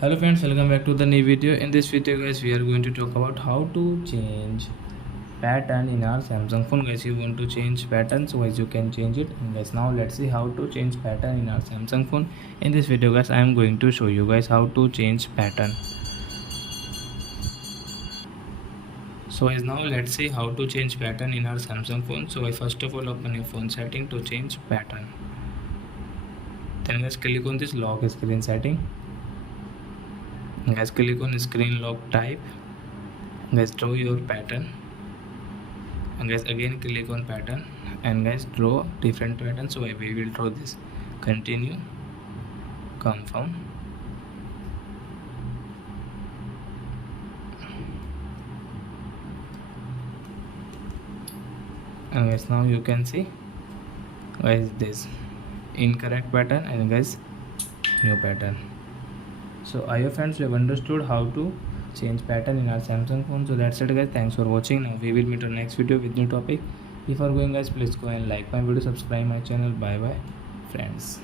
Hello friends, welcome back to the new video. In this video guys, we are going to talk about how to change pattern in our Samsung phone. Guys, you want to change pattern, so guys you can change it. And guys, now let's see how to change pattern in our Samsung phone. In this video guys, I am going to show you guys how to change pattern. So guys, now let's see how to change pattern in our Samsung phone. So guys, first of all, open your phone setting to change pattern. Then guys, click on this lock screen setting. Guys, click on screen lock type. Guys, draw your pattern. And guys, again click on pattern. And guys, draw different pattern. So we will draw this. Continue. Confirm. And guys, now you can see guys this incorrect pattern and guys new pattern. So I hope friends you have understood how to change pattern in our Samsung phone. So that's it guys, thanks for watching. Now we will meet on next video with new topic. Before going guys, please go and like my video, subscribe my channel. Bye bye friends.